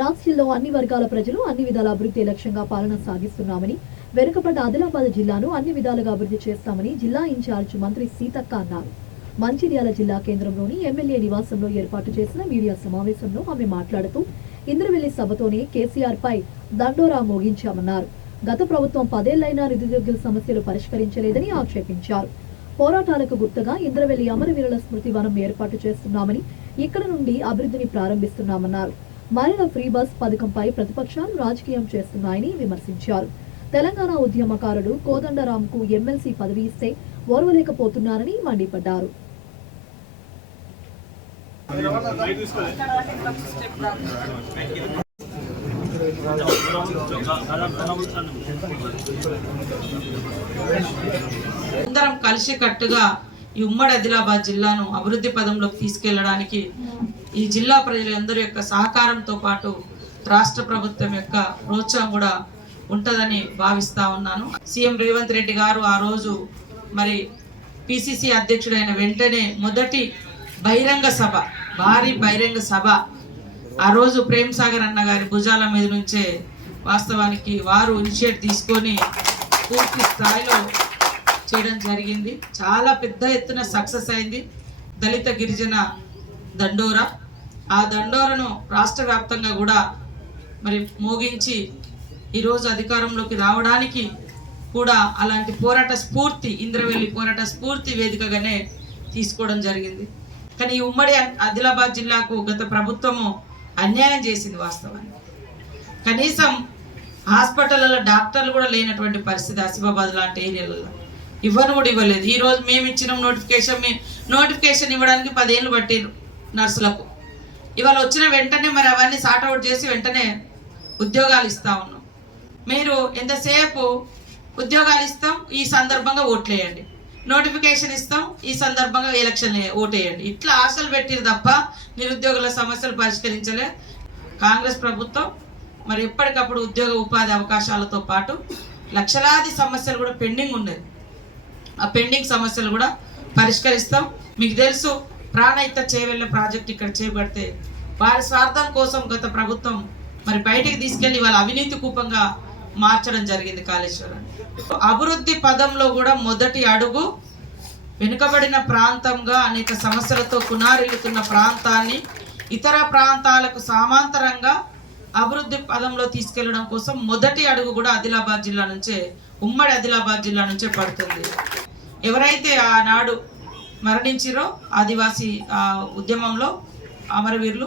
రాష్ట్రంలో అన్ని వర్గాల ప్రజలు అన్ని విధాల అభివృద్ధి లక్ష్యంగా పాలన సాగిస్తున్నామని, వెనుకబడ్డ ఆదిలాబాద్ జిల్లాను అన్ని విధాలుగా అభివృద్ధి చేస్తామని జిల్లా ఇన్ఛార్జ్ మంత్రి సీతక్క అన్నారు. మంచిర్యాల జిల్లా కేంద్రంలోని ఎమ్మెల్యే నివాసంలో ఏర్పాటు చేసిన మీడియా సమావేశంలో ఆమె మాట్లాడుతూ ఇంద్రవెల్లి సభతోనే కేసీఆర్ పై దండోరా మోగించామన్నారు. గత ప్రభుత్వం 10 ఏళ్లైనా నిరుద్యోగుల సమస్యలు పరిష్కరించలేదని ఆక్షేపించారు. పోరాటాలకు గుర్తుగా ఇంద్రవెల్లి అమరవీరుల స్మృతి వనం ఏర్పాటు చేస్తున్నామని, ఇక్కడ నుండి అభివృద్ధిని ప్రారంభిస్తున్నామన్నారు. మహిళల ఫ్రీ బస్ పథకంపై ప్రతిపక్షాలు రాజకీయం చేస్తున్నాయని విమర్శించారు. తెలంగాణ ఉద్యమకారుడు కోదండరాంకు ఎమ్మెల్సీ పదవి ఇస్తే ఓర్వలేకపోతున్నారని మండిపడ్డారు. అందరం కలిసి కట్టుగా ఈ ఉమ్మడి ఆదిలాబాద్ జిల్లాను అభివృద్ధి పదంలోకి తీసుకెళ్లడానికి ఈ జిల్లా ప్రజలందరి యొక్క సహకారంతో పాటు రాష్ట్ర ప్రభుత్వం యొక్క ప్రోత్సాహం కూడా ఉంటుందని భావిస్తా ఉన్నాను. సీఎం రేవంత్ రెడ్డి గారు ఆ రోజు మరి పిసిసి అధ్యక్షుడైన వెంటనే మొదటి బహిరంగ సభ, భారీ బహిరంగ సభ ఆ రోజు ప్రేమ్ సాగర్ అన్న గారి భుజాల మీద నుంచే వాస్తవానికి వారు ఇనిషియేట్ తీసుకొని పూర్తి స్థాయిలో చేయడం జరిగింది. చాలా పెద్ద ఎత్తున సక్సెస్ అయింది. దళిత గిరిజన దండోరా, ఆ దండోరను రాష్ట్ర వ్యాప్తంగా కూడా మరి మోగించి ఈరోజు అధికారంలోకి రావడానికి కూడా అలాంటి పోరాట స్ఫూర్తి, ఇంద్రవెల్లి పోరాట స్ఫూర్తి వేదికగానే తీసుకోవడం జరిగింది. కానీ ఈ ఉమ్మడి ఆదిలాబాద్ జిల్లాకు గత ప్రభుత్వము అన్యాయం చేసింది. వాస్తవాన్ని కనీసం హాస్పిటల్లో డాక్టర్లు కూడా లేనటువంటి పరిస్థితి ఆసిఫాబాద్ లాంటి ఏరియాలలో ఇవ్వలేదు. ఈరోజు మేము ఇచ్చిన నోటిఫికేషన్ ఇవ్వడానికి 10 ఏళ్ళు పట్టిరు నర్సులకు. ఇవాళ వచ్చిన వెంటనే మరి అవన్నీ సార్ట్అవుట్ చేసి వెంటనే ఉద్యోగాలు ఇస్తా ఉన్నాం. మీరు ఎంతసేపు ఉద్యోగాలు ఇస్తాం, ఈ సందర్భంగా ఓట్లేయండి, నోటిఫికేషన్ ఇస్తాం, ఈ సందర్భంగా ఎలక్షన్ ఓటేయండి, ఇట్లా ఆశలు పెట్టిరు తప్ప నిరుద్యోగుల సమస్యలు పరిష్కరించలే కాంగ్రెస్ ప్రభుత్వం. మరి ఎప్పటికప్పుడు ఉద్యోగ ఉపాధి అవకాశాలతో పాటు లక్షలాది సమస్యలు కూడా పెండింగ్ ఉన్నాయి. ఆ పెండింగ్ సమస్యలు కూడా పరిష్కరిస్తాం. మీకు తెలుసు, ప్రాణహిత చేవెళ్ళ ప్రాజెక్ట్ ఇక్కడ చేపడితే వారి స్వార్థం కోసం గత ప్రభుత్వం మరి బయటికి తీసుకెళ్లి వాళ్ళ అవినీతి కూపంగా మార్చడం జరిగింది కాళేశ్వరాన్ని. అభివృద్ధి పదంలో కూడా మొదటి అడుగు వెనుకబడిన ప్రాంతంగా అనేక సమస్యలతో కునారిల్లుతున్న ప్రాంతాన్ని ఇతర ప్రాంతాలకు సమాంతరంగా అభివృద్ధి పదంలో తీసుకెళ్లడం కోసం మొదటి అడుగు కూడా ఆదిలాబాద్ జిల్లా నుంచే, ఉమ్మడి ఆదిలాబాద్ జిల్లా నుంచే పడుతుంది. ఎవరైతే ఆనాడు మరణించిరో ఆదివాసీ ఉద్యమంలో అమరవీరులు,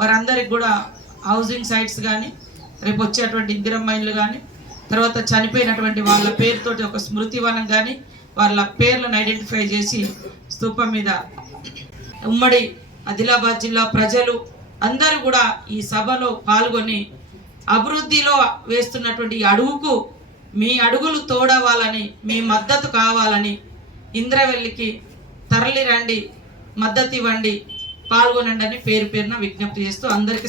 వారందరికి కూడా హౌసింగ్ సైట్స్ కానీ, రేపు వచ్చేటువంటి ఇందిరమ్మ ఇళ్ళు కానీ, తర్వాత చనిపోయినటువంటి వాళ్ళ పేరుతోటి ఒక స్మృతి వనం కానీ, వాళ్ళ పేర్లను ఐడెంటిఫై చేసి స్తూపం మీద ఉమ్మడి ఆదిలాబాద్ జిల్లా ప్రజలు అందరూ కూడా ఈ సభలో పాల్గొని అభివృద్ధిలో వేస్తున్నటువంటి అడుగుకు మీ అడుగులు తోడవాలని, మీ మద్దతు కావాలని, ఇంద్రవెల్లికి తరలి రండి, మద్దతు ఇవ్వండి, పాల్గొనండి అని పేరు పేరున విజ్ఞప్తి చేస్తూ అందరికీ